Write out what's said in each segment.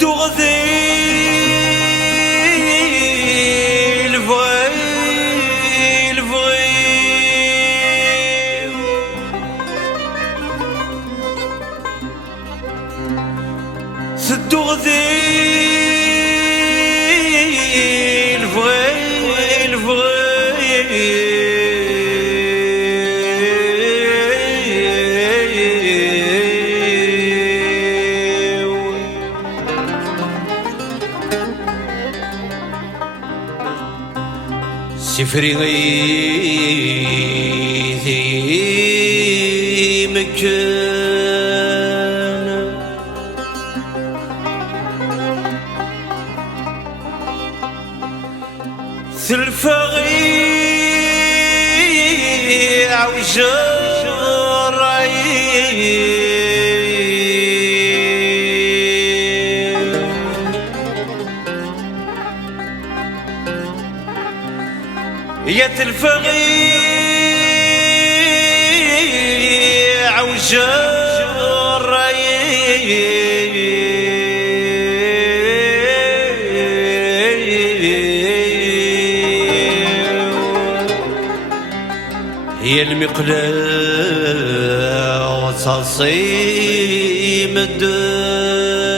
سدو غذي الفغي سدو غذي سفري غيثي مكان ثلفغي وجري يا الفقيع وجري يا المقلاع وتصيم الدين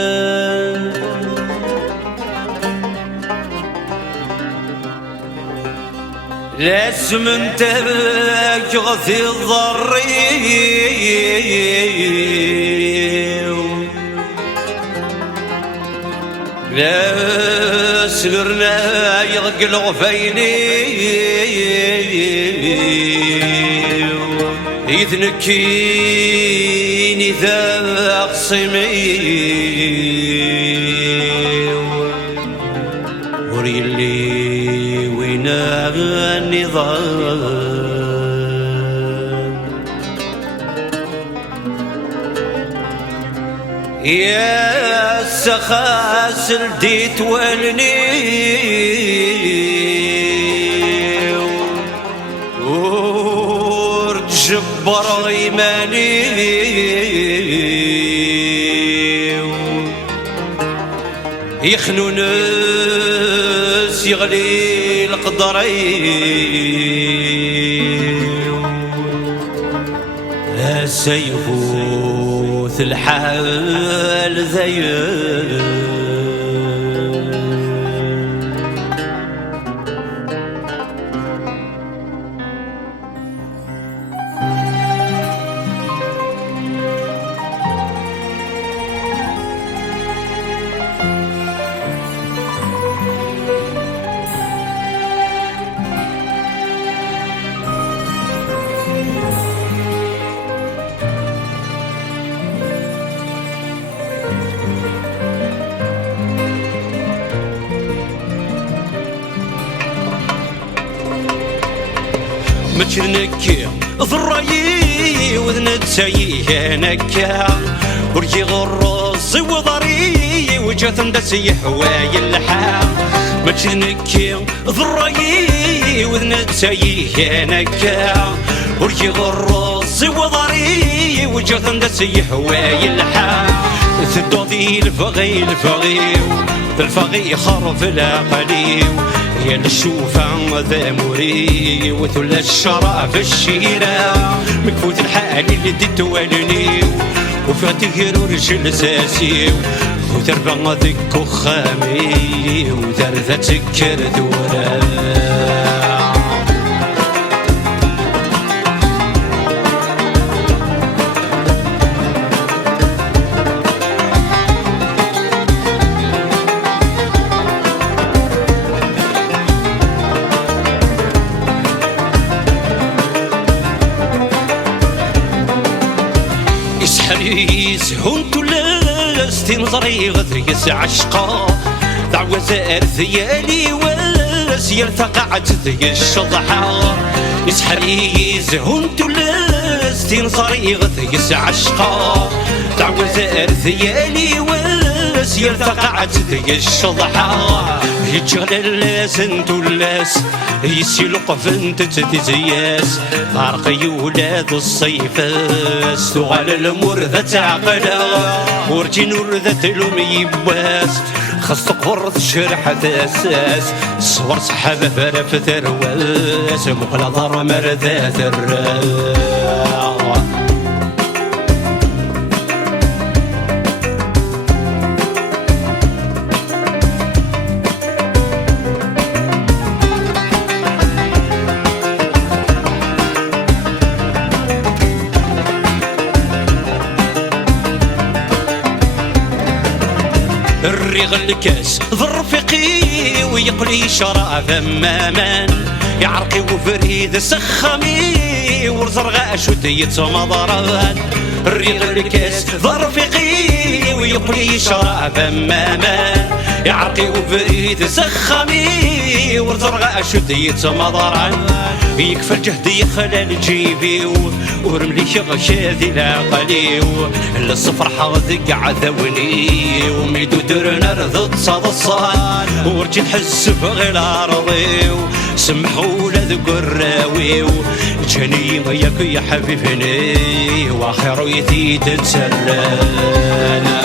لازم انتبه غثي الضري لا سلرنا يغقل غفيني يذنكيني ذا قصمي وري اللي وينا النظام يا السخاس الديت والني ورجبر غيماني يخنو ناس يغلي القدري سيفوث الحال ذيان مجرنك ضري وذنت سيهنك ورجي غرصي وضري وجثم دسي حواي اللحام مجرنك ضري وذنت سيهنك ورجي غرصي وضري وجثم دسي حواي اللحام ثدو ذي الفغي الفغي خرف العقلي يا الشوفة ذا مري وثل الشرف الشيرة مكفوت الحال اللي تتوالني وفاتير ورجل ساسي وتربع ذك وخامي وذرذة سكر دورا حريس هنتو لاستي نظري غثيس عشقا دعوة زار ثيالي واس يرتقع ذي الشضحا حريس هنتو لاستي نظري غثيس عشقا دعوة زار ثيالي واس واس يلتقى ذي الشضحة يتشغل اللاس انتو اللاس يسيلق فنت تتزياس غارقي ولاد الصيفاس تغال الامور ذات عقلا ورجين ورذات لوم يباس خاص تقفر الشرح تاساس الصور صحابة فرف ثرواس مقلا ضر مرذات الراس الريغ الكاس ظرفقي ويقلي شراب مامان يعرقي وفريد سخمي ورزرغا شديت مضران الريغ الكاس ظرفقي ويقلي شراب مامان يعرقي وفريد سخمي ورزرغا شديت مضران يكفى الجهد يخلال جيبي ورملي غشاذي العقليو الصفر حاضق عذوني وميدو درنا رضت صاد الصان ورجي نحس بغير عرضيو سمحوا لذق الراويو جاني وياك يا حبيبني واخر يزيد تسلانا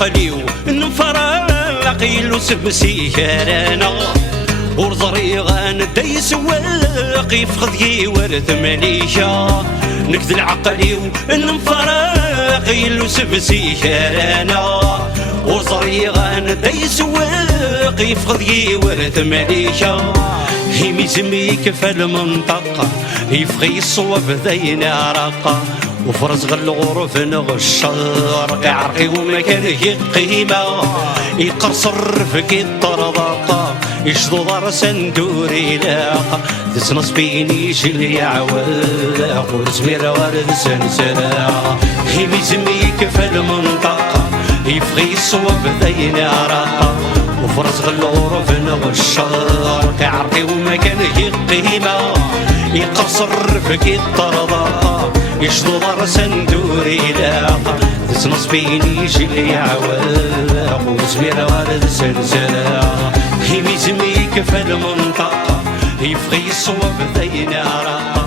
العقلي ونفرق يلو سبسي كارانا ورزريغان دايس واقي فخذي ورث مليشا نكذ العقلي ونفرق يلو سبسي كارانا ورزريغان دايس واقي فخذي ورث مليشا هيمي زميك في المنطقة يفغي الصواب ذينا رقا وفرز الغرف نغشار يعرقي وما كان قيمة يقرصر في الطرضاقة يشدو دار سندوري لاقة تسنص بيني شلي يعواق ورزمير وارد سنسلاقة هيمي زميك في المنطقة يفغي الصواب ذينا رقا وفرز الغرف نغشار يعرقي وما كان قيمة يقرصر في الطرضاقة يشدو دار سندوري لاقة تسنص بيني شلي عواق وزمير وارد سنسلاقة هيمي زميك في المنطقة يفغي الصواب ذينا رقا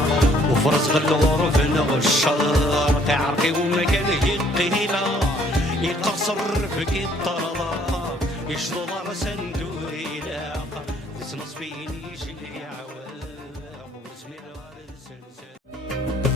وفرز الغرف نغشار تعرقي وما كان قيمة يقصر في الطرضاقة يشدو دار سندوري لاقة تسنص بيني شلي عواق وزمير وارد سنسلاقة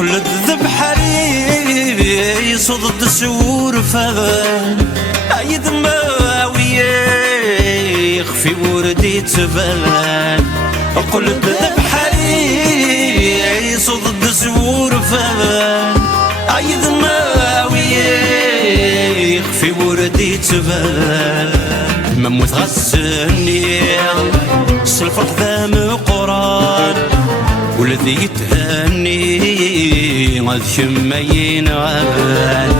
يقلد ذبحري صد السور فغان عيد ماوية يخفي وردي تبان يقلد ذبحري صد السور فغان عيد ماوية يخفي وردي تبان مموت غسني الفرق ذا مقران والذي يتهني غاد شمين غابان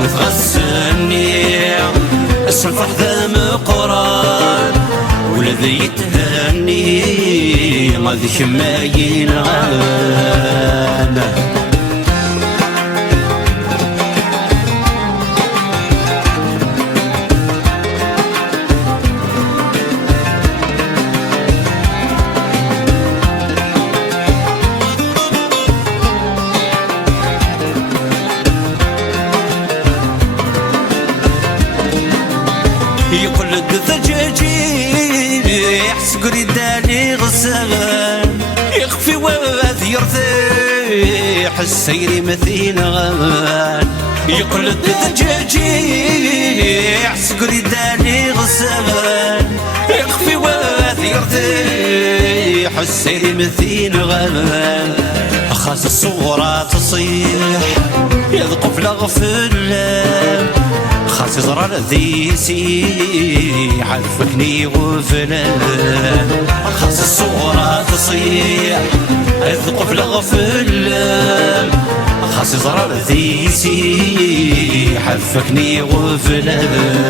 متغسني الفرح ذا مقران والذي يتهني غاد شمين غابان يقلد ذجاجي يحس قريداني غسان يخفي وذي يرثيح السير مثيل غان يقلد الدجاجيع سكري داني غسان يخفي واث يرثيح السير مثيل غان خاز الصورة تصيح يذقف لغفلان خاص يزرع ذيسي عرفكني غفلان خاص الصورة تصيح يذقف لغفلان خاص يزرع ذيسي عرفكني غفلان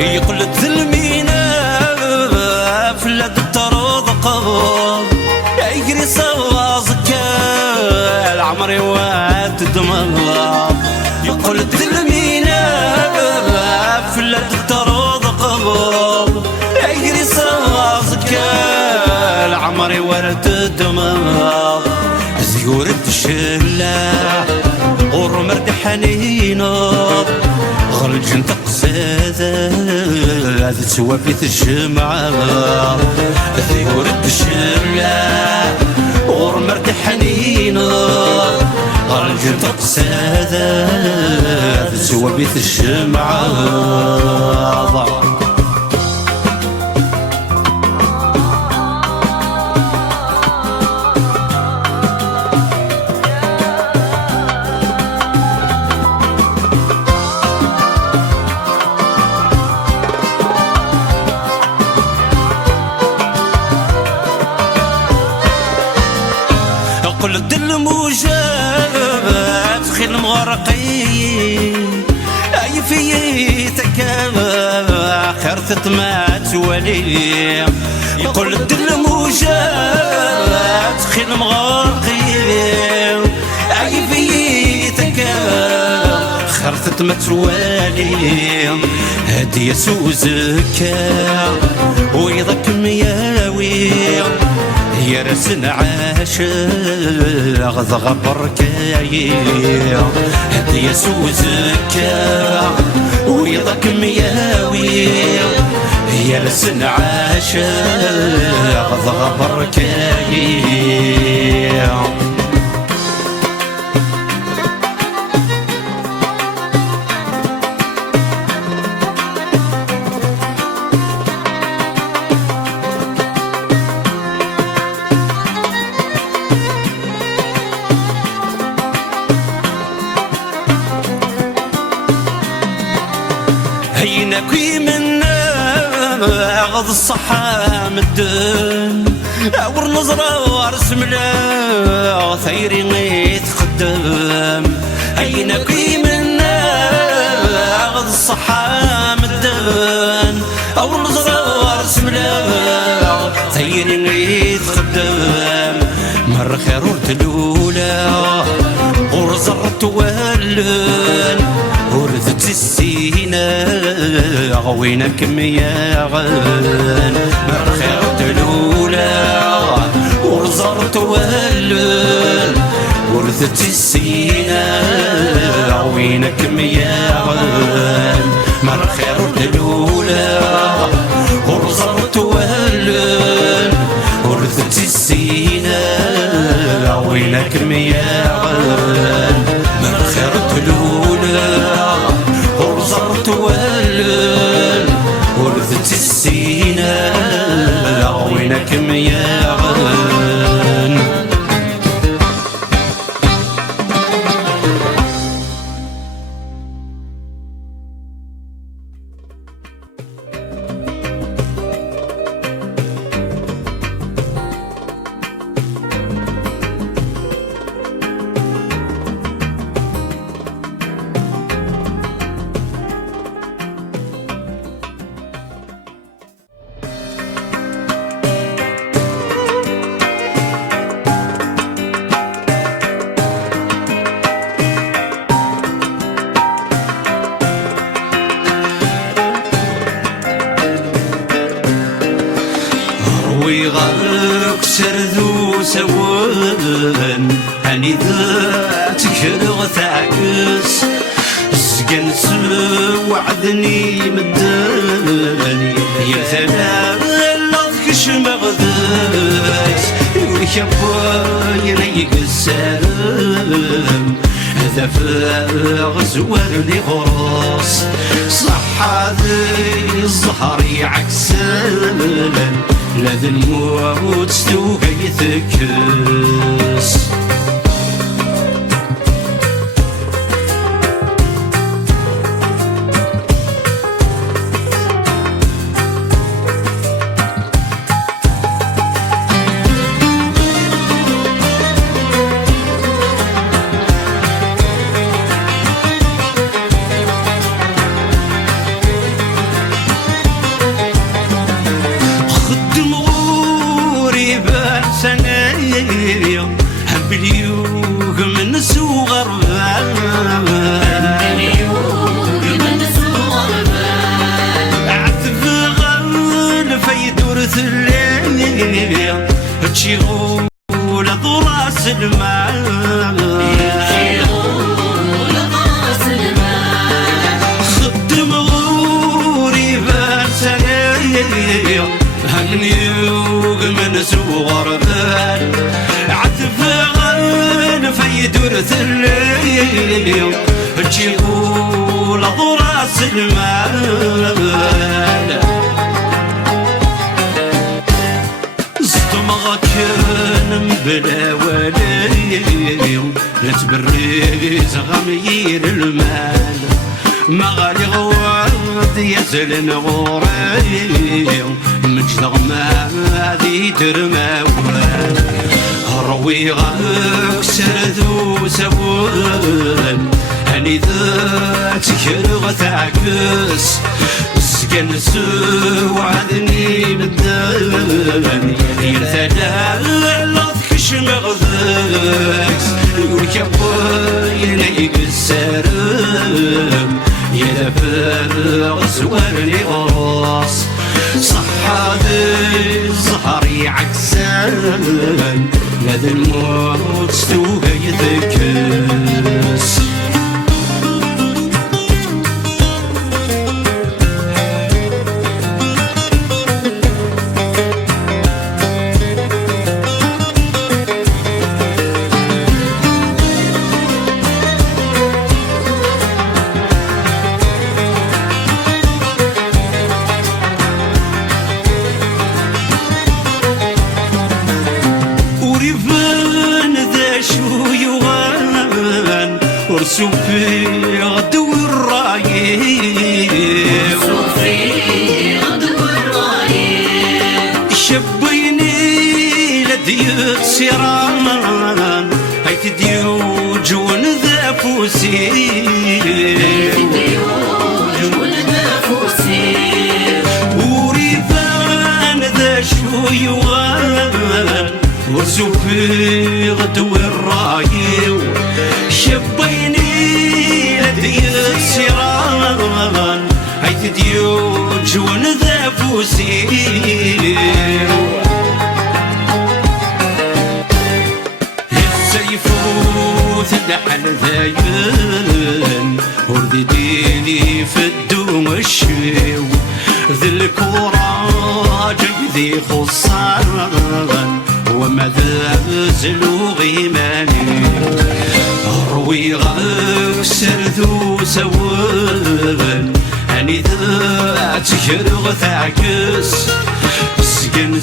يقلد ذلمينا فلاد الطرود قبض يجري صوازك العمر وات دمغ يقلد ذلمينا فلاد الطرود قبض يجري صوازك العمر وات دمغ زيور الشلة ورمرد حنينه غرج تقصيده هذا تسوى في الجمعة ثيور الشملة ورمرت حنينه غرج تقصيده هذا تسوى في الجمعة قلت الموجات خيل مغرقين اي فيتك اخر تطمات ولي قلت الموجات خيل مغرقين اي فيتك اخر تطمات ولي هدي سوزك ويضك مياوي يا رسن عاشق غضغ بركاي هدي سوزك ويضك مياوي يا رسن عاشق غضغ بركاي هيناكي منا غض الصحة مدن اور نظرة ورسم لا ثيري يتقدم هيناكي منا غض الصحة مدن اور نظرة ورسم لا ثيري يتقدم مر خير ورتلولا ورزرت ولن ورثت السينا غوينك مياغن مرخيرت الأولى ورزرت ولن ورثت السينا غوينك مياغن مرخيرت الأولى ورزرت ولن ورثت السينا غوينك مياغن مرخيرت الأولى ورزرت ولن ورثت السينا غوينك مياغن غاك سردو سوان هاني ذا تكرغ ثاكس سكن وعدني مداني يا ثلاث لضكش مغذاس ويكبر يليق السلام هذا فاغ زوارني غراس صح هذي الزهر يعكسان لا ذا الموت ستوقع يثكس باليوق من صغر عتب غل في دورة الليل تشيغول ضراس المال خدم غوري بارسانية هاليوق من صغر عتب غل في دورة الليل تشيغول ضراس المال صدمغ كان بلا ولي لا تبريز غمير المال ما غالي غواد يزل نغوري مجد ما ذي ترماوال روي غاك سردو سوال هاني ذا تكرغ ثاكس سكن وعدني مداني يرثلا لضكش مغذاكس ويكبر يليق السلام يا فاغ زوارني غراس صح هذي الزهر يعكسان لا ذا الموت ستوقع يثكس ورسوفي غدو الرايب شبيني لديك سيران هاي تديوج ونذافوسي وريفان ذا شو يوان ورسوفي غدو الرايب شبيني لديك سيران هاي تديوج ونذافوسي السيفوث دحل ذاين وردي ديني في الدوم الشيو ذي الكوراج ذي خصان وما ذازلو غيماني روي غاك سردو سوال هاني ذا تكرغ ثاكس سكن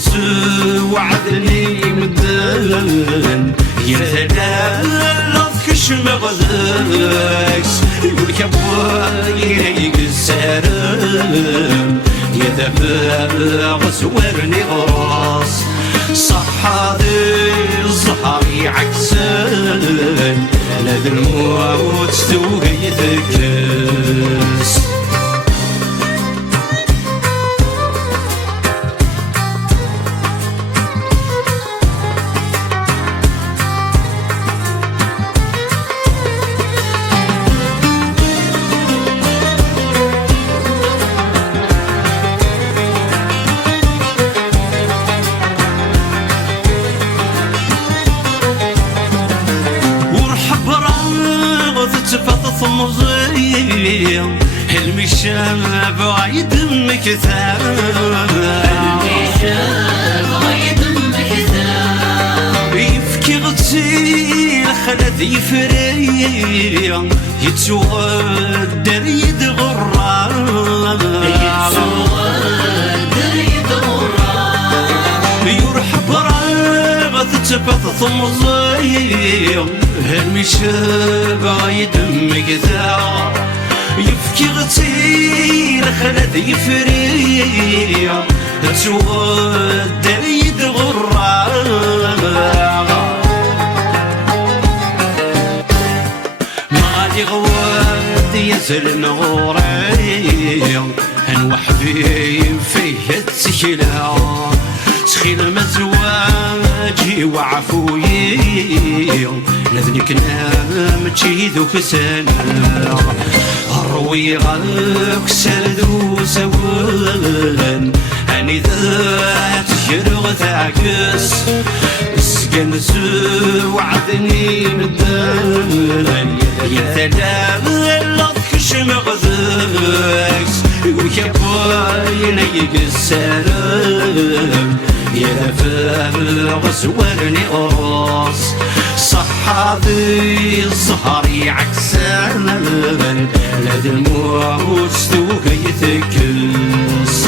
وعدني مدان يرثلا لضكش مغذاكس ويكبر يليق السلام يا ذا فاغ زوارني غراس صح هذي الزهر يعكسان لا ذا الموت ستوقع يثكس تتفض ثمزي المشاب غايد مكثار المشاب غايد مكثار يفكي غتسيل خلد يفري يتسودر يدغرار يتسودر يدغرار يرحب راغ تتفض ثمزي المشاب غايد مكثار يفكي غتير خلد يفري تودر يدغرار مالي غواد يزل نغوري هنوحبي فيه التشكيلة تخيل مزواجي وعفوي لذنك نام تشيدو كسان روي غاك سردو سوان هاني ذات شرغ تعكس سكن وعدني مدان يتلام لطكش مغذاكس ويكباين يقسرم يلفاف غسواني أراس صحابي الزهري عكسان لا دموع وستوك يتكس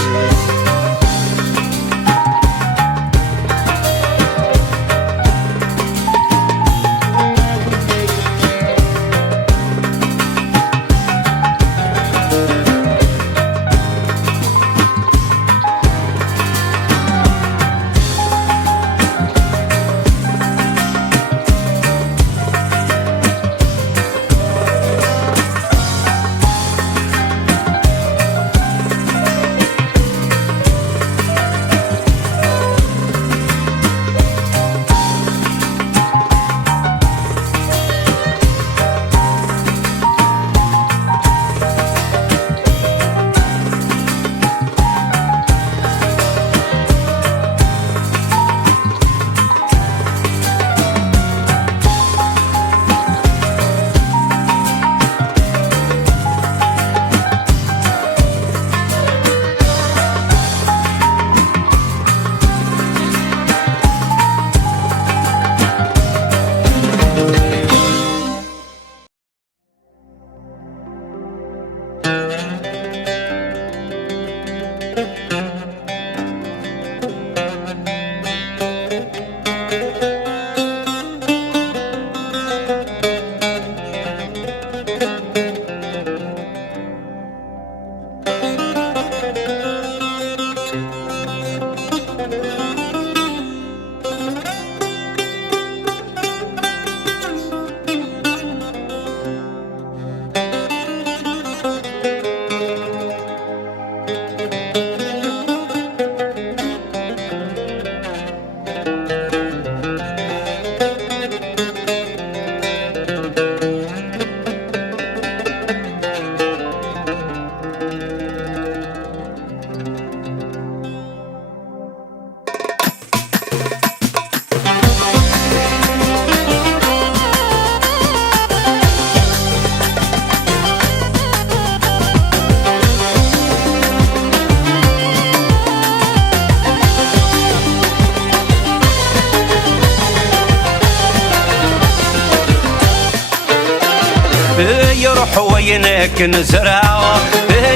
يروح وينك نزرع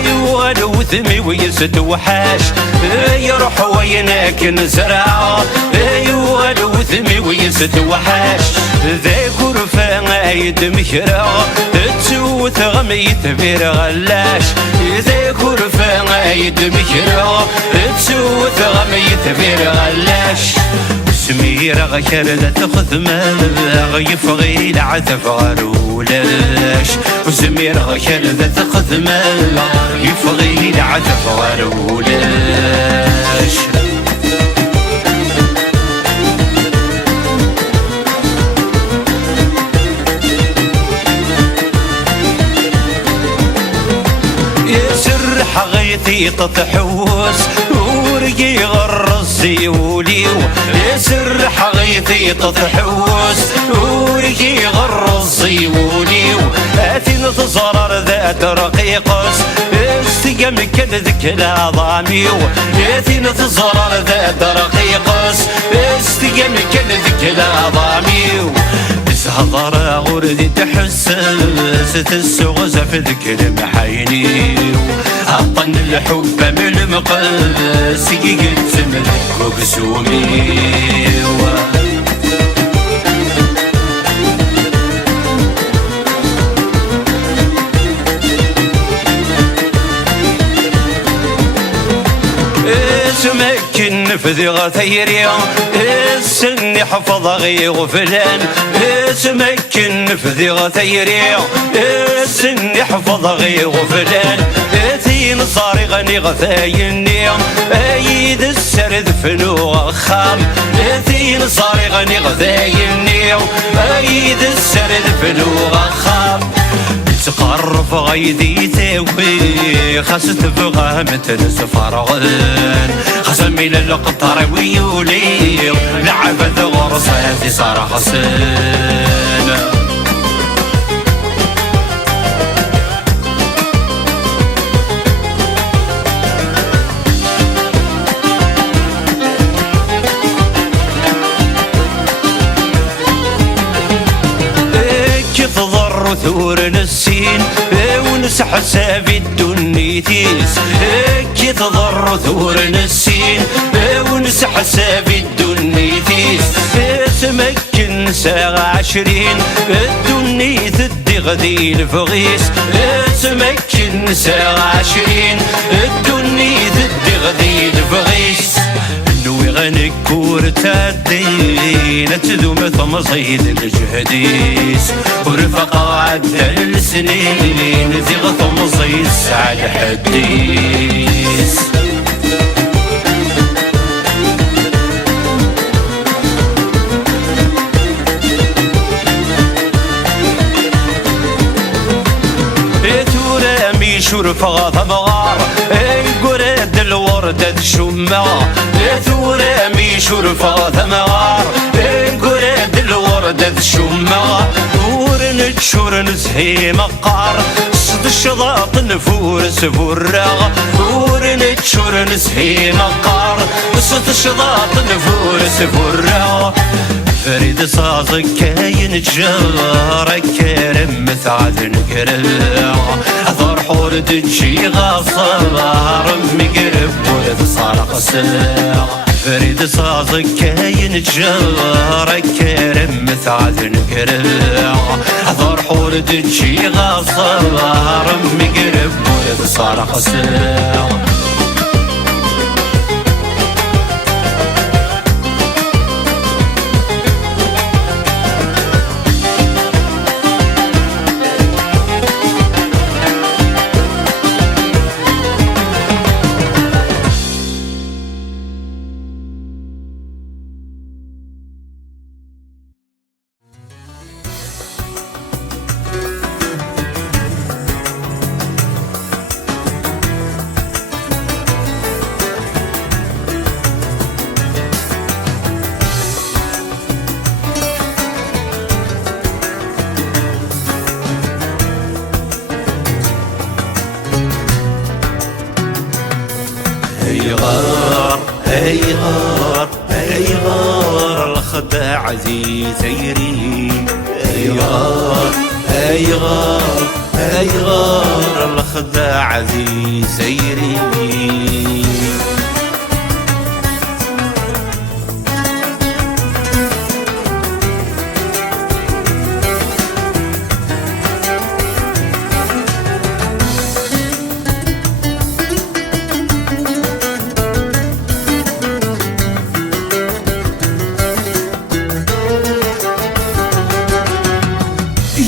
يوالو وثمي ويستوحش يروح وينك نزرع يوالو وثمي ويستوحش ذاك رفاع يدمكرا تسوت غميت بير غلاش ذاك رفاع يدمكرا تسوت غميت بير غلاش سمير غكر تاخذ مال يفغي العتف غرولاش وسمير غكر تاخذ مال يفغي العتف غرولاش يسر حغيتي تتحوس ورقي غرز يوليو يسر حغيتي تتحوس ورقي غرز يوليو تزرر ذات رقيقس استقام كان ذك العظاميو يثين تزرر ذات رقيقس استقام كان ذك العظاميو تهضر غردي تحسس تسوغز في ذك المحاينيو عطن الحب من المقاس يقلت ملك وقسوميو سمكن نفذي غثيري السن حفظ غي غفلان سمكن نفذي غثيري السن حفظ غي غفلان ثين صاري غني غثايني ايد السرد فنو غخام ثين صاري غني غثايني ايد السرد فنو غخام تقرف غيدي تاوي خاصت بغامة نسفرغن خسمي للقطر ويولي لعبة غرصاتي صار خسن تضر ثور السين ونس حساب الدنيتيس كي تضر ثور السين ونس حساب الدنيتيس تمكن ساعة 20 الدنيا تدي غدي الفغيس تمكن ساعة 20 الدنيا تدي غدي الفغيس نوي غني كور تادين تذوم ثم صيد الجهديس ورفقا عدى السنين ذي غثم صيد سعد حديس شرف غضبغار قرد الوردة الشمة ثورامي شرف غضبغار قرد الوردة الشمة ورنت شور نزهي مقار صد الشضاط نفورس فرغ ورنت شور نزهي مقار صد الشضاط نفورس فرغ فريد صازك كاين تجارك كرم مثعد نقرع ثار حور تجي غاصر مقرب ولد صار قساع فريد صازك كاين تجارك كرم مثعد نقرع ثار حور تجي غاصر مقرب ولد صار قساع غار الخداع ذي ثيري غار الخداع ذي ثيري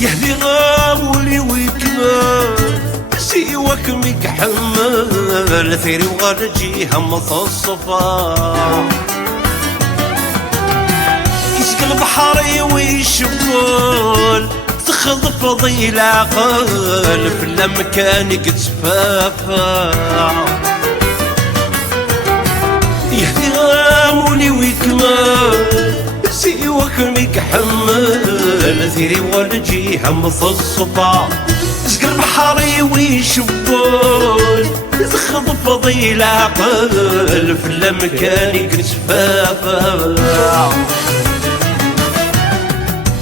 يهدي غاولي ويكبر سيوك مكحمل ثيري وغرجي همط الصفا يسقى البحر ويشبول تخض فضي العقل في المكان كتفافا يهدي غاولي ويكبر سيوك مكحمل ثيري ورجي همط الصفا زق البحر ويشبون زخض فضيل عقل في المكان يكنس فافا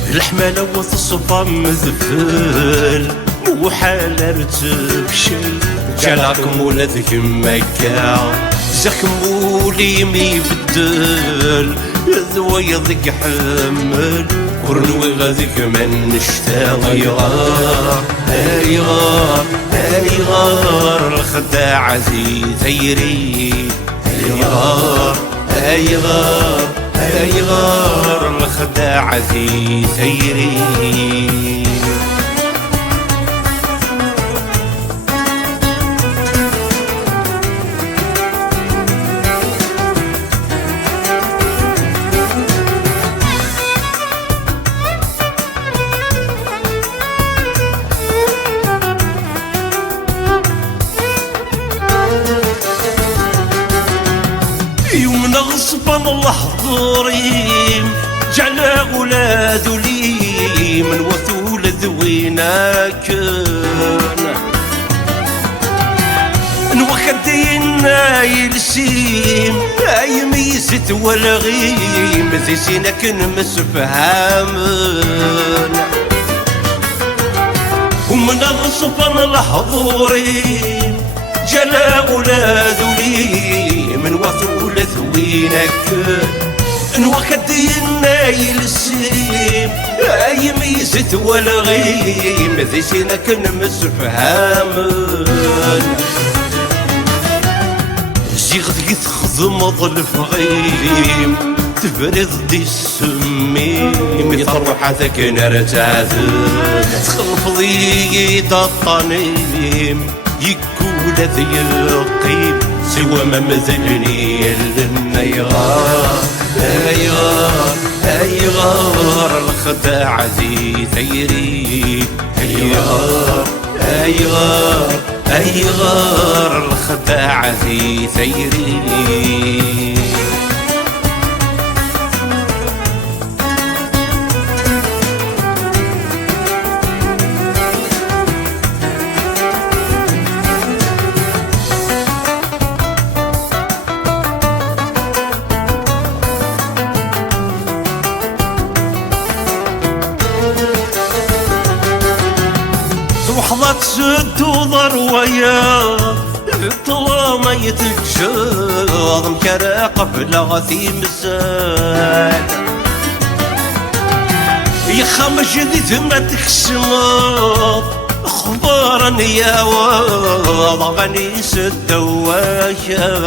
الحمالة وسط الصفا مذفل مو حال ارتبشل جالكم ولادكم مكا زخم ولي ميبدل ذويضك حمل ورنوي غاديك من نشتاق ايغار ايغار ايغار الخداع زي ثيري ايغار ايغار ايغار الخداع زي ثيري يوم غصبان الله ظريم جعل أولاد لي من وثول ذويناك نوخدينا يلسيم أي ميزت والغيم ذي سينك نمسفهامن ومن غصبان الله ظريم جل أولاد لي من وثول ذوينك نوخدينا يلسيم أي ميزت والغيم ذي سينك نمسفهامن زيغ ذيث خضم الفغيم تفرض دي السميم يطرح هذاك نار تعذب تخلف ضيق الطنيم يقول ذي القيم سوى ما مذلني لنا يغار ايغار ايغار الخداع ذي ثيري ايغار ايغار ايغار الخداع ذي ثيري لحظة سد وضرويا طالما يتكشاض مكراقة بلا غثي مسال يخمش ذي ثم تكشماض اخبارا يا واض غني سد واشا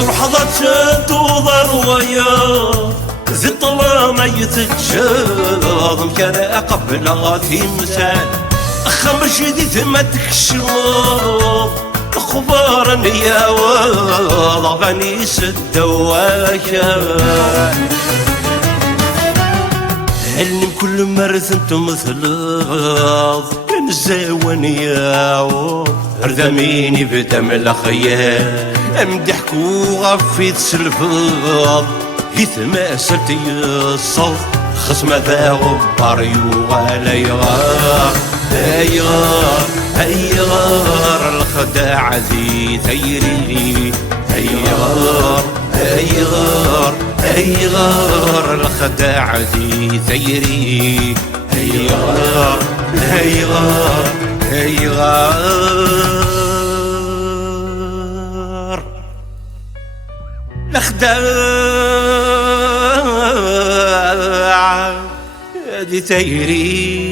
لحظة سد وضرويا زي طالما يتجاض مكان قبل غاثي مسال خمش ذي ثم تكشماض اخبارا يا واض غني سد واشا علم كل مرة انتم مثلاض نزاون يا واض ردميني بدم الاخيار امدحكو غفيت سلفاض هيثما سلتي الصوت خصم ذا غبار يوغال يغار ايغار ايغار الخداع ذي ثيري ايغار ايغار ايغار الخداع ذي ثيري ايغار ايغار ايغار الخداع ذي ثيري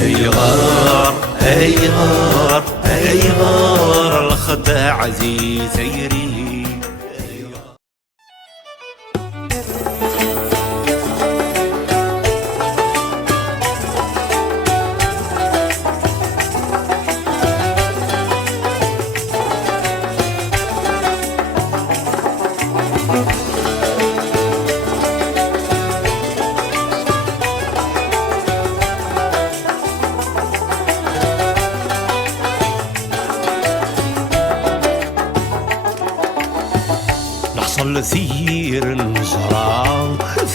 ايغار ايغار ايغار الخداع ذي ثيري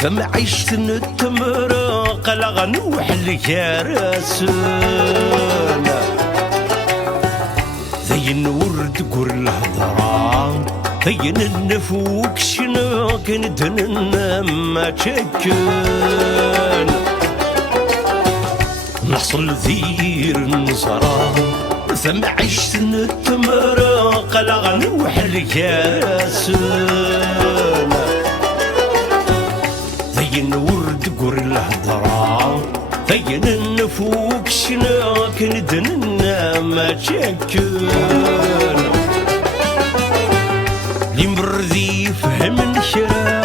ثم عيشت نتمر قلق نوح الكراسنا زين ورد قر الهضرة زين النفوك شنو كنت ما تشكن نحصل ذير النصرة ثم عشت نتمر قلق نوح الكاسنا زين ورد قر الهضرة زين النفوك شنو كنت ما تشكن لي مرضي فهم نشرا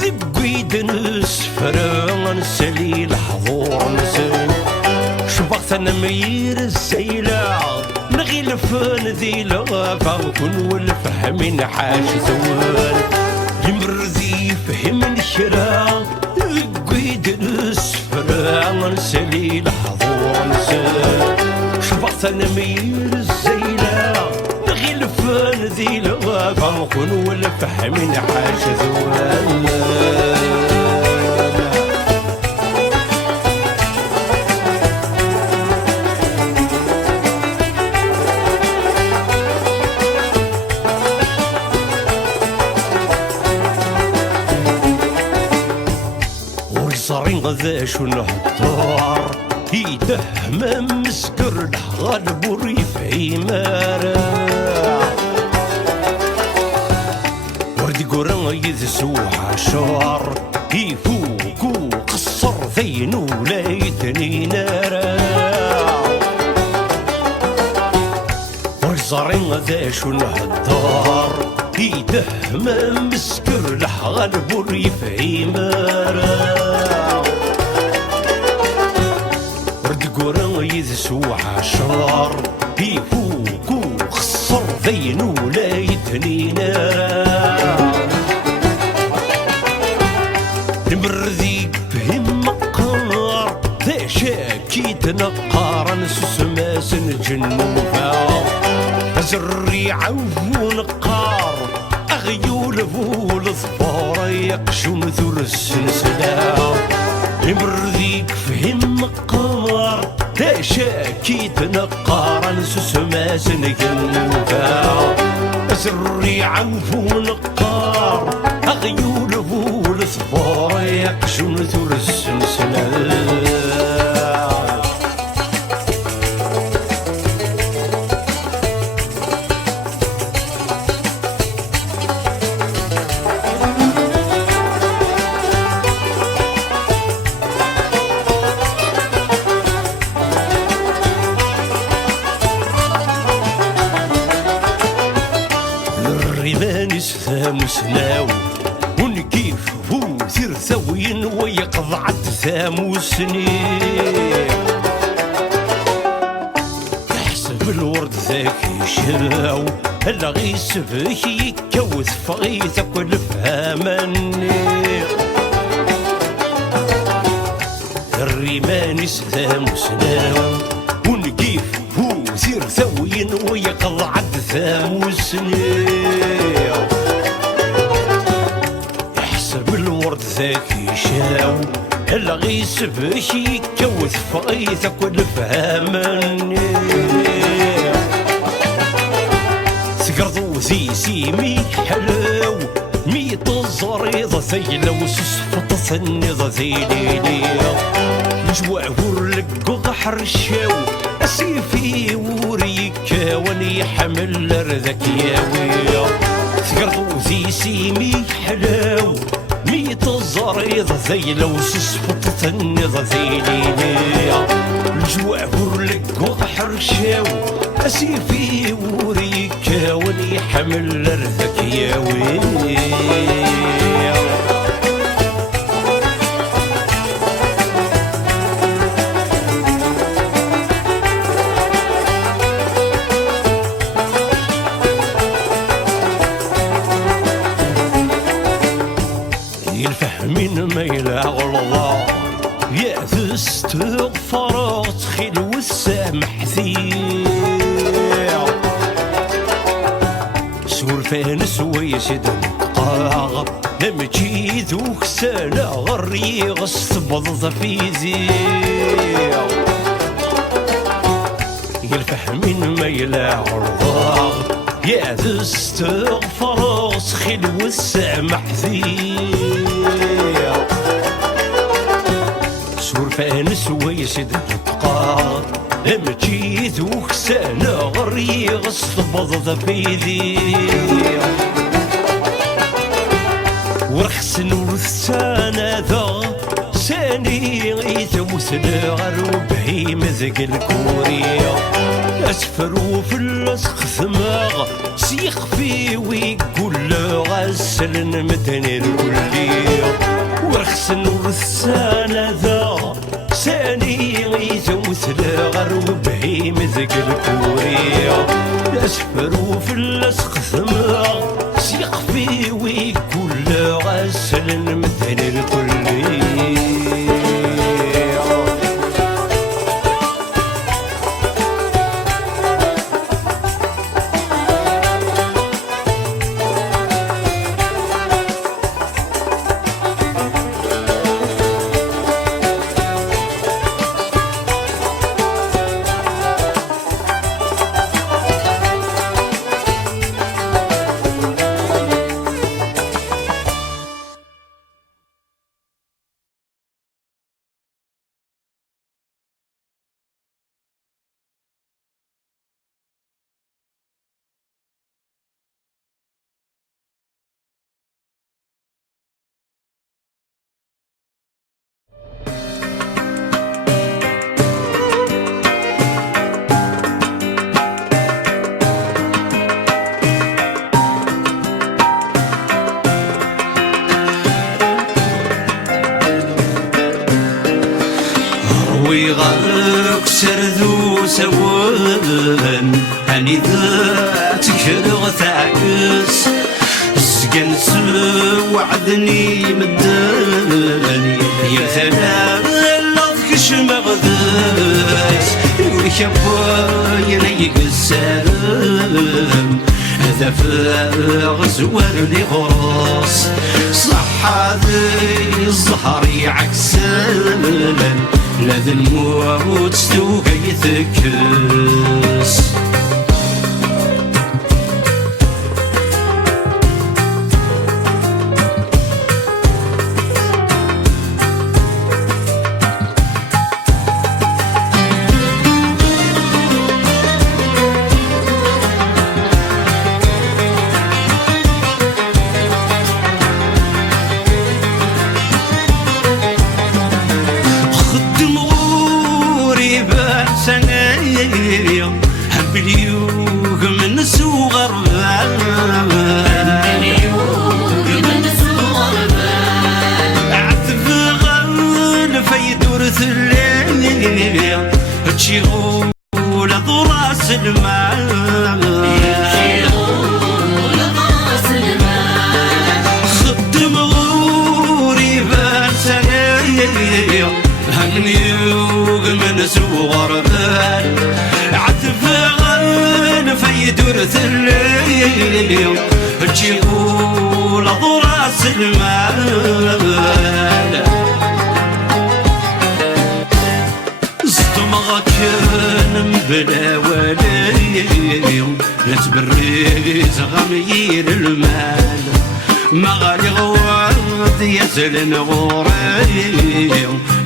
ذي بقيد نسفرا نسالي الحضور نسال شبقت انا مير السيلة نغيل فن ذي لغافة كن والفهم حاش زوال لي مرضي فهم نشرا ذي بقيد نسفرا نسالي الحضور نسال شبقت انا مير السيلة نغيل فن ذي لغافة كن والفهم حاش زوال صارين غذا شو نهضر يدهم مسكر الغالب وريفعي مارا وردي قرا يذسو عشار يفوقو قصر ذين ولايتني نارا صارين غذا شو نهضر يدهم مسكر الغالب وريفعي مارا قرا يذسو عشار يفوقو خسر ذين ولايتني نارا نمرذي فهم مقار ذا شاكيت نقارا نسوس ماس نجنوفا أزري عوفو نقار أغيول فول ظفار يقشون ذو السلسلة نمرذيك فهم مقار ذا شاكيت نقارا نسوس ماس نجنوفا أزري عوفو نقار أغيول فول ظفار يقشون ذو السلسلة الريمانس ثاموسناو ونكيف هو سير ثوين ويقضعت ثاموسني يحسب الورد ذاك يشراو هلا غيس فيك يكوث فغيثك والفهمني الريمانس ثاموسناو ونكيف هو سير ثوين ويقضعت ثاموسني يحسب الورد ذاك يشاو هلا غيس فيك يكوث فغيثك والفهمني سقرضو ذي سيمي حلو ميت الزريضة ثيلة وسسفط ثنيضة ذي ليلية نجوع ورلق قحر الشاو أسيفي وريك واني حمل رذك ياوية سقرضو ذي سيمي حلو ميت الزريضة ثيلة وسسفط ثنيضة ذي ليلية نجوع ورلق قحر الشاو أسيفي وريك واني حمل رذك ياوية الفهمين ما يلغلظا يا ذا استغفرات خيل والسامح ذيع سور فانس ويسد القاع الضاغ لمجي ذوك سنة غريغ الصبض في زيغ الفهمين ما يلا الضاغ يا ذا استغفر خل والسمح ذيغ سورفان سويس دتقار لمجي ذوك سنة غريغ الصبض في ذيغ ورخص نورثانا ذا ساني يتمثل غروبهي مزق الكورية أسفرو في اللصق ثماغ سيخ في ويقول غسل مدن الكلية ورخص نورثانا ذا ساني يتمثل غروبهي مزق الكورية أسفرو في اللصق ثماغ سيخ في ويقول غسل مدن الكلية ويغرق سردو سوان هني ذات كرغ تعكس سقن وعدني مداني يرثنا لضكش مغذاس ويكباين يقسام هذا فاغ زوارني غراس صح هذي الزهر يعكسان لذ الموت ستوقع يثكس بليوغ من سوغر عتب غل في دورة الليل تشيغول ضراس الماء خدم غوري بسنية هنيوغ من سوغر عتب في دورة الليل تشيغول ضراس المال صدمغ كان بلا ولي لا تبريز غمير المال مغالي غواد يزل غوري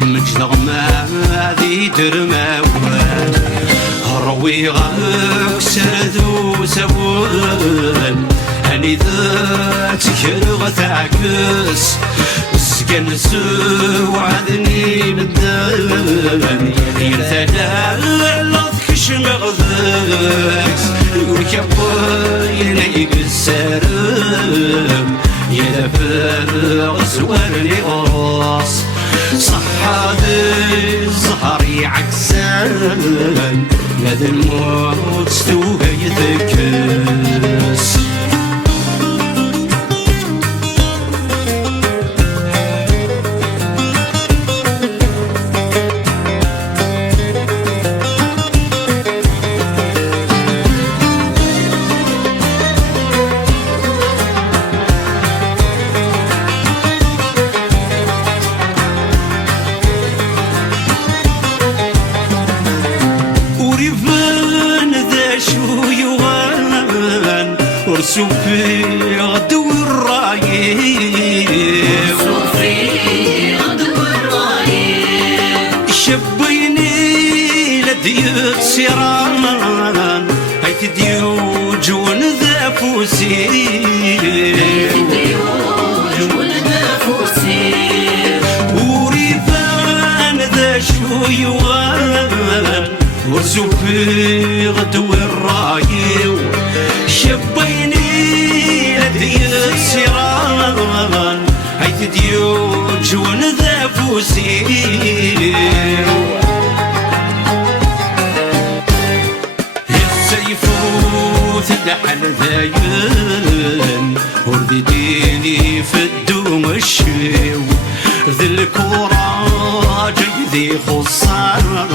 مجدغ ما ذي ترماوال روي غاك سردو سوال هني ذات كرغ تعكس سكن سوعدني بالدان يرثلا لضكش مغذاكس ويكباين يقسارم يدفر زوارني غراس صح هذي الزهر يعكسان لذ الموت ستوقع يثكس ورسوفي غدو الرايب شبيني لديت سيران هيت ديوج ونذافوسي وريفان ذا شويوان ورسوفي غدو الرايب شبيني لديت سيران هيت ديوج ونذافوسي تدحن ذاين وردي ديني في الدوم الشيو ذي الكورة جيدي خصان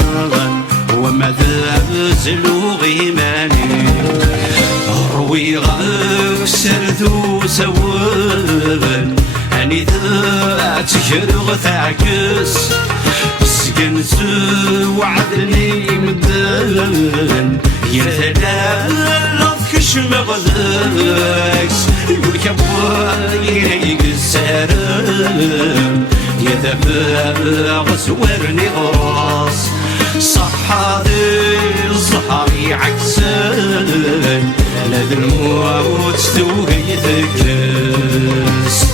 وما ذازلو غيماني اروي غسر ذو سوان اني ذا تجرغ ثعكس سكن وعدني مدن يرثلا كش مغذاكس يقول كبواي السارم يذبح غسورني غراس صح هذي الزهري عكسن لذ الموت توقي ذكس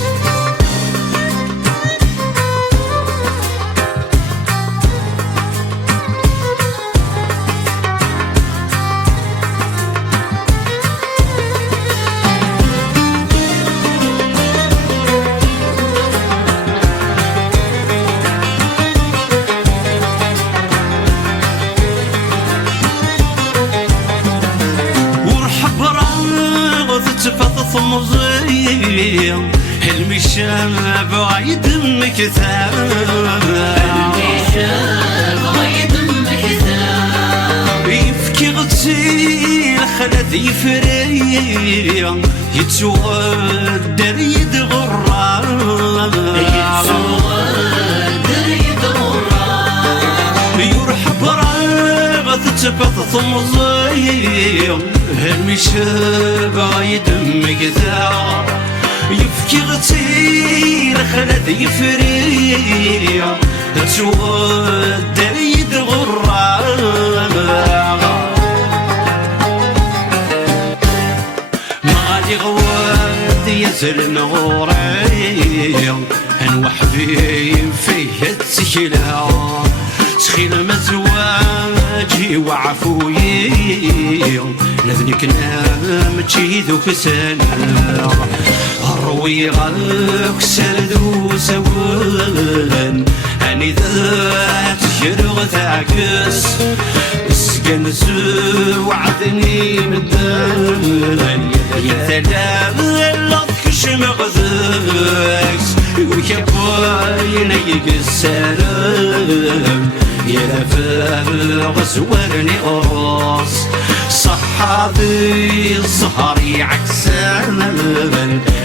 ثمزيم حلمي شاب عيد مكثاب حلمي شاب عيد مكثاب يفكي غسيل خلد يفريا يتسودر يدغرا يرحب راغة تفث ثمزيم هلمي شاب عيد مكثاب يفكي غسيل خلد يفريا تسودر يدغرا مالي غواد يزل نغوري هنوحبي فيه التشكيلة تخيل مزواجي وعفوي لذنك نام تشيذو كسل اروي غلق سردو سوان اني ذات شرغ ثاكس سكن وعدني مدن يثلام لطكش مغذاكس وكباي نيق السلام يلفاف غسورني قراص صح هذي الزهري عكسان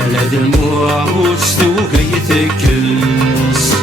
لذ الموت توقي ثكس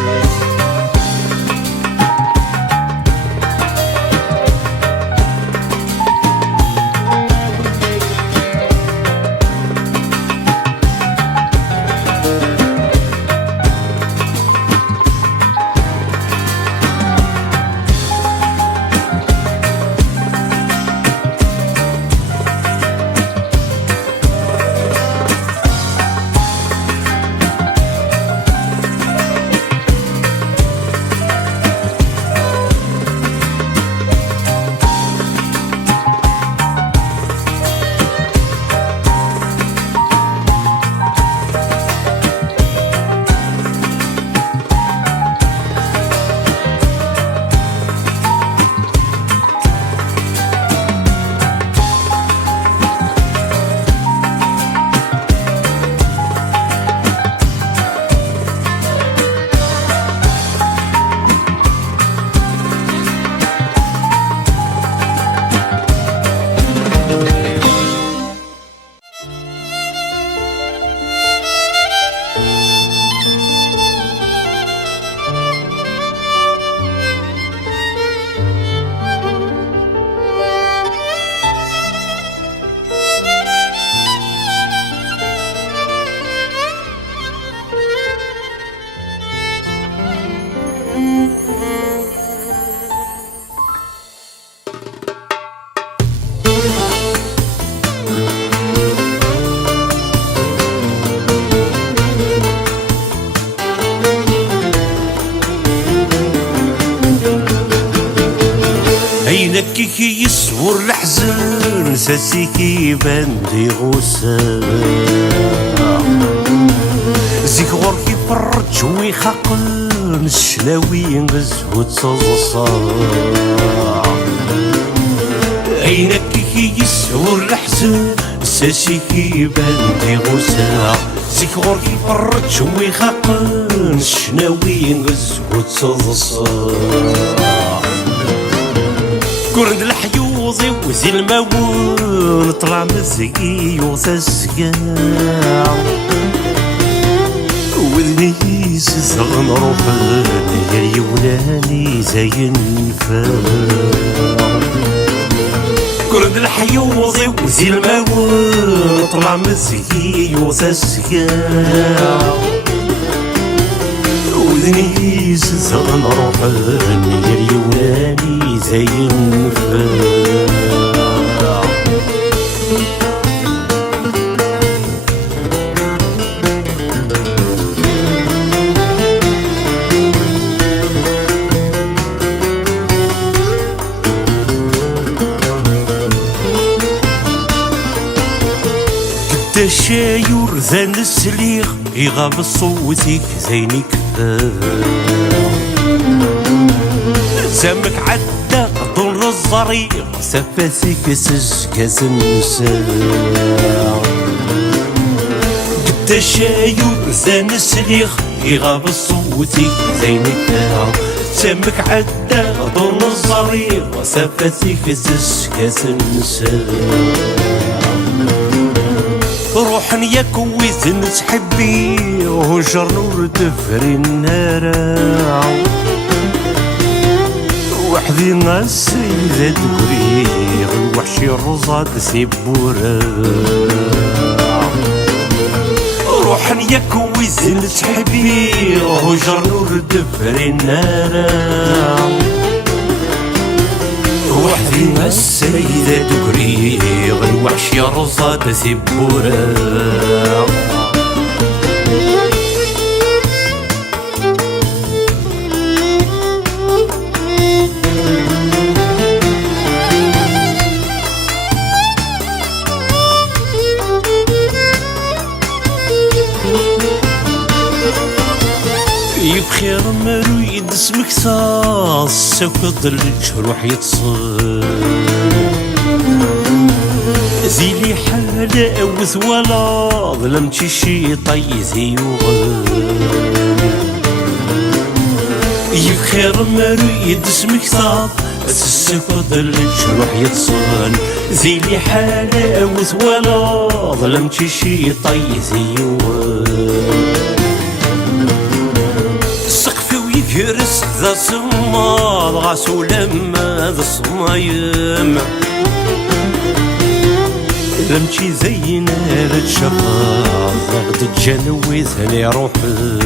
عينك كي يصور الحزن ساسي كيبان لي غسال زيك غور كيفرج ويخاقن الشلاوي غزو تصصا عينك كي يصور الحزن ساسي كيبان لي غسال زيك غور كيفرج ويخاقن الشناوي غزو تصصا كورد الحيوضي وزي الماون طلع مزقي وتسقاع وذني زغن روحان يا يولاني زي النفاع كورد الحيوضي وزي الماون طلع مزقي وتسقاع وذني زغن روحان يا يولاني زي النفاع الشايور ذان السليغ يغاب صوتك زيني كفاح زمك عدى ضر الزريق سفاسك سجكاز النساء قد الشايور ذان السليغ يغاب صوتك زيني كفاح زمك عدى ضر الزريق سفاسك سجكاز النساء روح يا كويزن تحبي وهجر نور تفري النار وحدي السيدة تقري وحشي الرزاد سيبورا روح يا كويزن تحبي وهجر نور تفري النار وحدي السيدة تقري غنوحش يا رصاد سبورا يبخير مرو يدس مكساس سوكد الجروح يتصل زيلي حالة أوث ولا ظلمتي شي طيزي وغل يبخير مرو يدس مكساس سوكد الجروح يتصل زيلي حالة أوث ولا ظلمتي شي طيزي وغل يرس ذا صماد غاسو لما ذا صمايم لمشي زينا للشفاظ غد تجنوي ثاني روحنا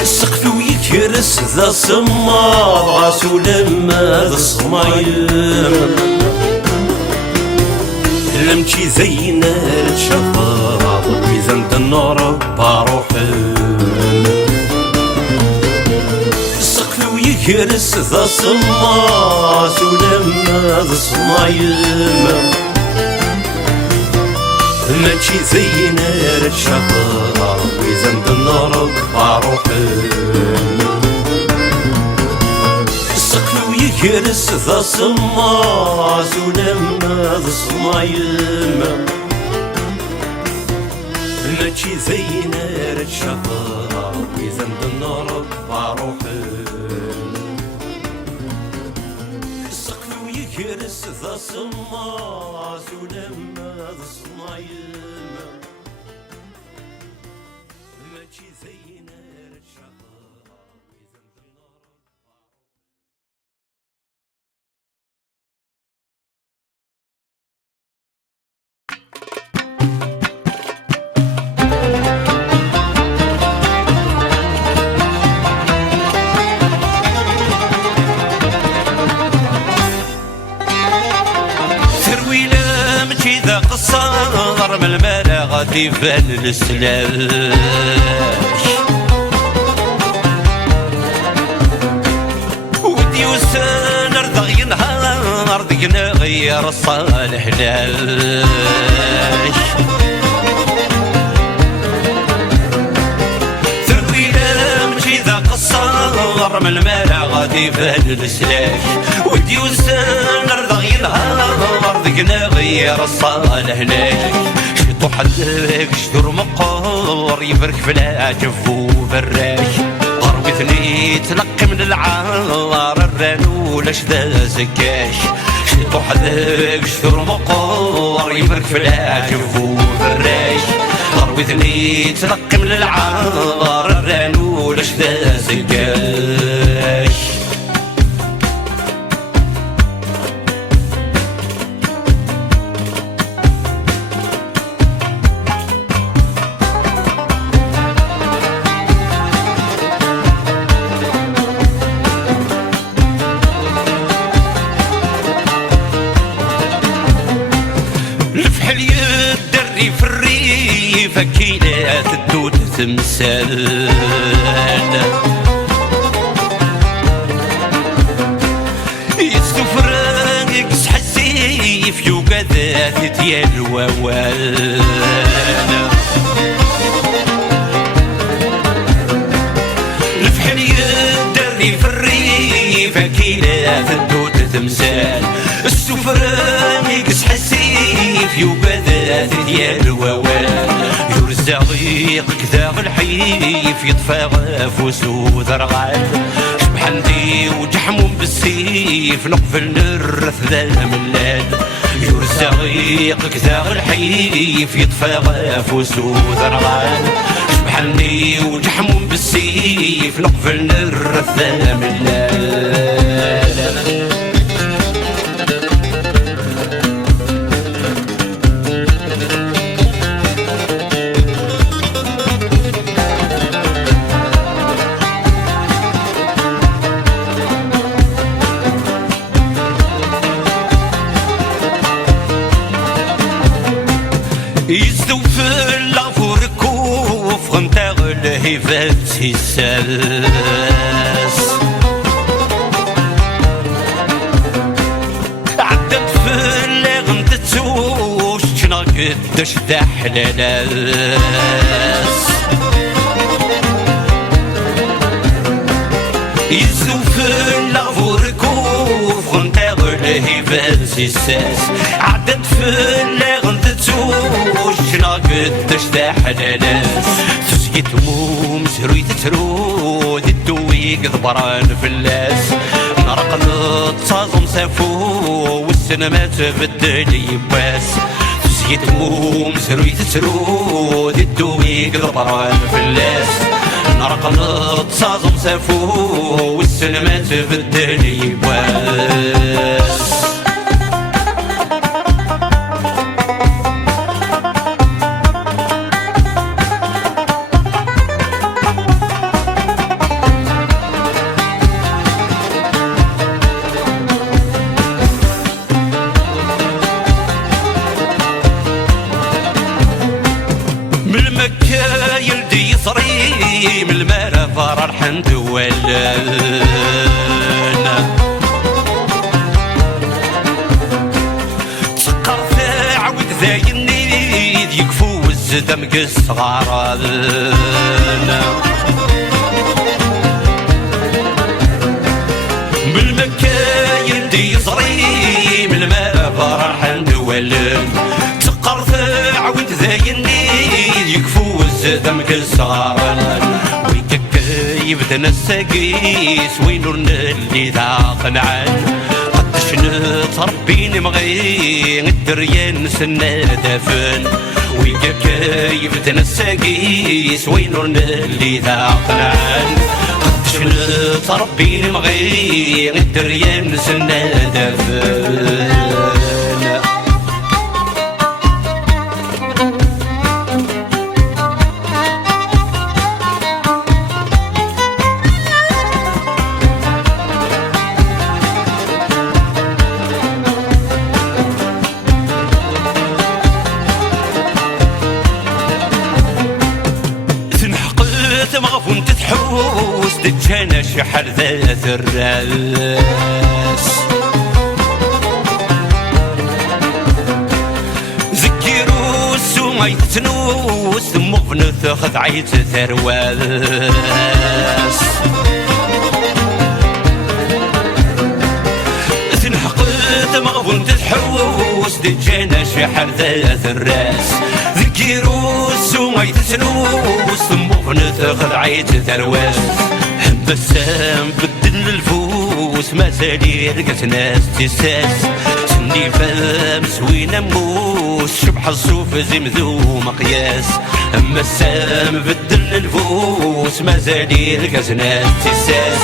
السقف ويكرس ذا صماد غاسو لما ذا صمايم لمشي زينا للشفاظ ويزن النار باروحنا يكرس ذا صماس ولما ذا صمايم ماشي زي نار الشفاء ويزن النار باروحن السقف ويكرس ذا صماس ولما ذا صمايم ماشي زي نار الشفاء ويزن النار باروحن يكرس ذا صماس ولما ذا صمايم ماشي زي نار الشفاء قصار من الملا غادي فان السلاش ودي ضيقنا غير الصالح لاش ثروينا مشي ذا قصار من المال غادي فهد السلاش ودي وسان رضا ينهار ضيقنا غير الصالح لاش شطو حدك شدور مقور يبرك في العجف وبراش قرويتني تلقي من العار الرانو لاش ذا زكاش شطو حدك شدور مقور يبرك في العجف وبراش قرويتني تلقي من العار الرانو لاش ذا زكاش الفحل يدري في الريف كيلات الدود تمثال يستفرق يقصح السيف يوقع ذات ديال الووال الفحل يدري في الريف كيلات الدود تمثال السفران يقصح السيف يوبذات ديال الووال يرزاغيق كذا الحيف يطفى غافوس وذرغال شبحندي وجحمهم بالسيف نقفل نرث ذا ملال يرزاغيق كذا الحيف يطفى غافوس وذرغال شبحندي وجحمهم بالسيف نقفل نرث ذا ملال يستوفى العفور كوف غنتا الهيفات الساس عدت في اللغم تتسوش شنا قداش دا حلالاس يستوفى العفور كوف غنتا الهيفات الساس عدت في اللغم شنا قداش دا حلالاس تسقي تموم سروي تترود الدويق ضبران فلاس نرق نتصازم سافو والسنة ما تبدل يباس تسقي تموم سروي تترود الدويق ضبران فلاس نرق نتصازم سافو والسنة ما تبدل يباس مكة يلدي يصري من المالا فرار حند ولانا تسقر ثاعود ذا ينيد يكفو الزدم قص غارانا من مكة يلدي يصري من المالا فرار حند ولانا تسقر ثاعود ذا ينيد يكفو الزدم كالصغارن ويكك يبدنا الساقيس وينورنا اللي ذاق نعان قدش نتربي نمغي الدريان سنة دافن ويكك يبدنا الساقيس وينورنا اللي ذاق نعان قدش نتربي نمغي الدريان سنة دافن مغفون تتحوس تتجانا شحال ذات الراس ما يتنوس مغفن تاخذ عيت ثرواس تنحقد مغفن تتحوس دجانا شحال ذات الراس ذكيروس وما يتنوس مغفن تاخذ عيت ثرواس بسام بدل الفوس ما سالي لقيت ناس تساس سني فام سوينا موس شبح الصوف زمذو مقياس اما السام بدل الفوس ما زالي لقيت ناس تساس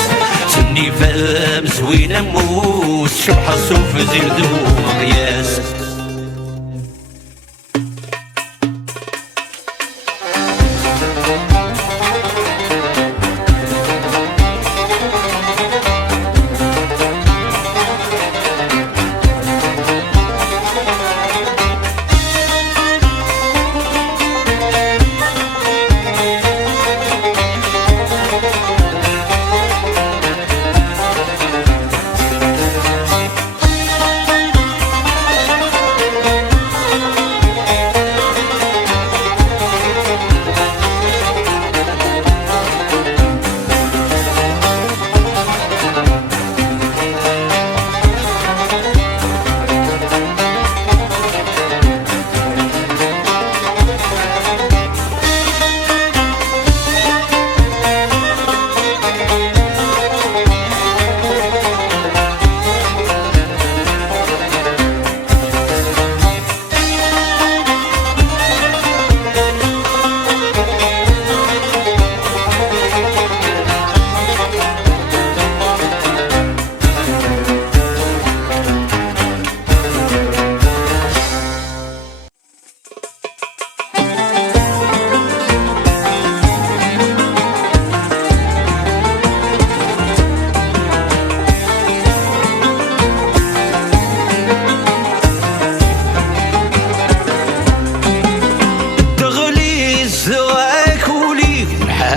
سني فام سوينا موس شبح الصوف زمذو مقياس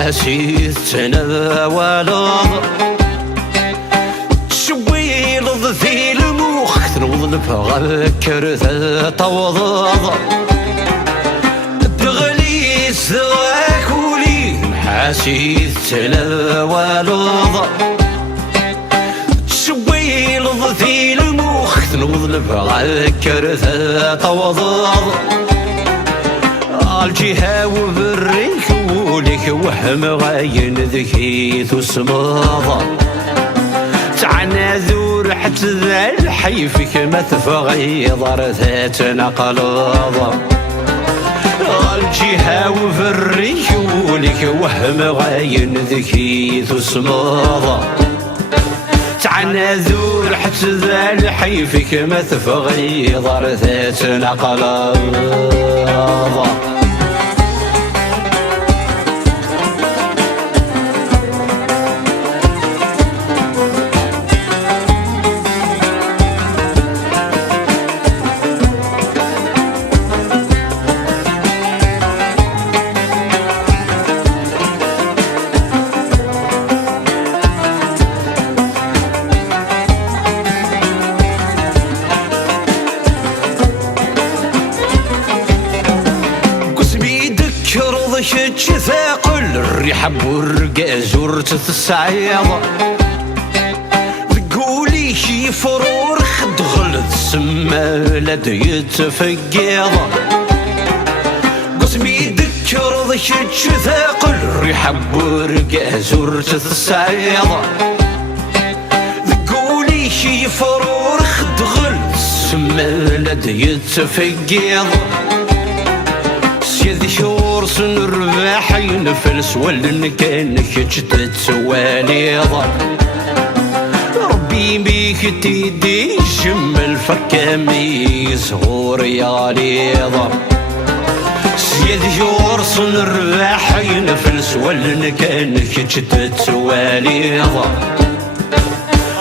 حسيت تناولض شوي لض في المخ تنوض الفغكر تطوضض تغلي سواك ولي حسيت تناولض شوي لض في المخ تنوض الفغكر تطوضض الجهة وبالريك ولك وهم غاين ذكيت وسماضة تعنا ذور حتى ذا الحيفك ما تفغي ضرثات نقلضة الجهة وبالريك ولك وهم غاين ذكيت وسماضة تعنا ذور حتى ذا الحيفك ما تفغي ضرثات نقلضة شج ثاقل الريحة برقة زورت السعيضة تقولي شي فرور خد غلط سما لدي يتفقيضة قسمي ذكر شج ثاقل الريحة برقة زورت السعيضة تقولي شي فرور خد غلط سما لدي يتفقيضة سيدي شور سنرباح ينفلس ولن كان كجدت سواليضة ربي بيك تيدي جمل فكامي صغور يا ليضة سيدي شور سنرباح ينفلس ولن كان كجدت سواليضة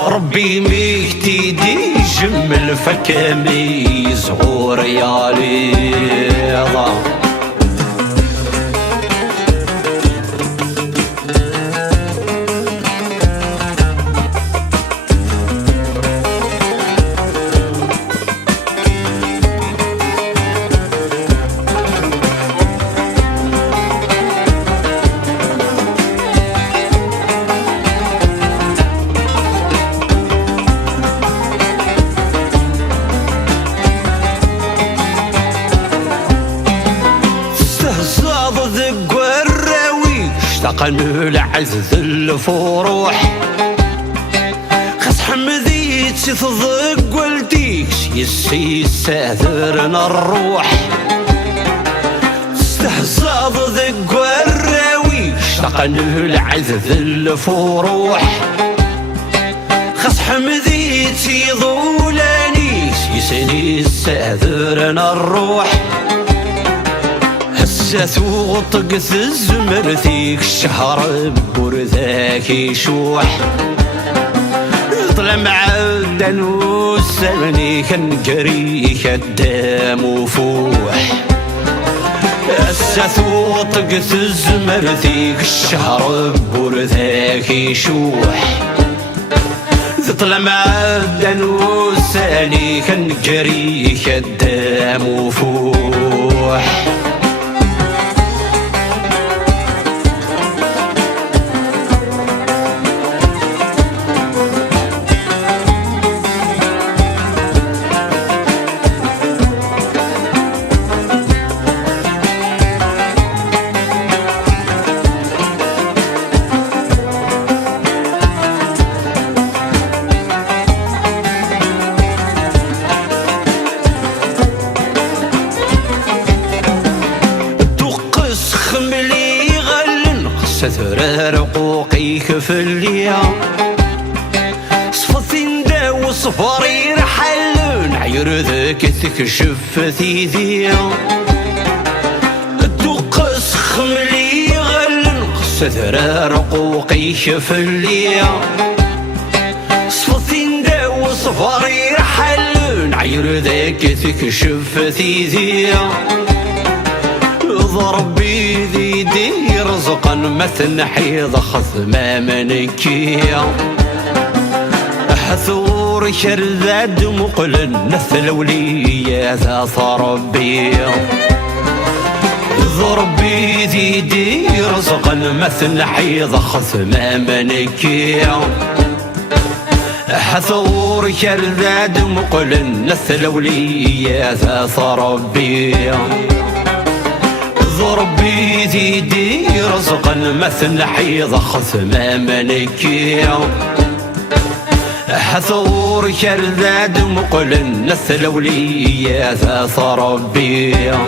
ربي بيك تيدي جمل فكامي صغور يا ليضة يلقن العز الفروح خاص حمديت تضق والديك يسي يستهذرنا الروح استهزاض ذق والراوي اشتقن العز الفروح خاص حمديت يضولاني يسني يستهذرنا الروح هسات وطقت الزمر ذيك الشهر بورذاك يشوح طلع معدن والسمني كان قري خدام وفوح هسات وطقت الزمر ذيك الشهر بورذاك يشوح طلع معدن والساني كان قري خدام وفوح ستر رقوقي كفليا صفتين دا وصفاري رحلون عير ذاك تكشف ثيذيا الدقس خملي غلن ستر رقوقي كفليا صفتين دا وصفاري رحلون عير ذاك تكشف ثيذيا ضرب بيدي رزقا مثل حيض خثما منكيا حثور شرذاد مقل مثل وليا ذا ربيا ضرب بيدي رزقا مثل حيض خثما منكيا حثور شرذاد مقل مثل وليا ذا ربيا ضرب بيدي رزقا مثل حيض خثما منكيا حثور شرذاد مقل مثل وليا ذا ربيا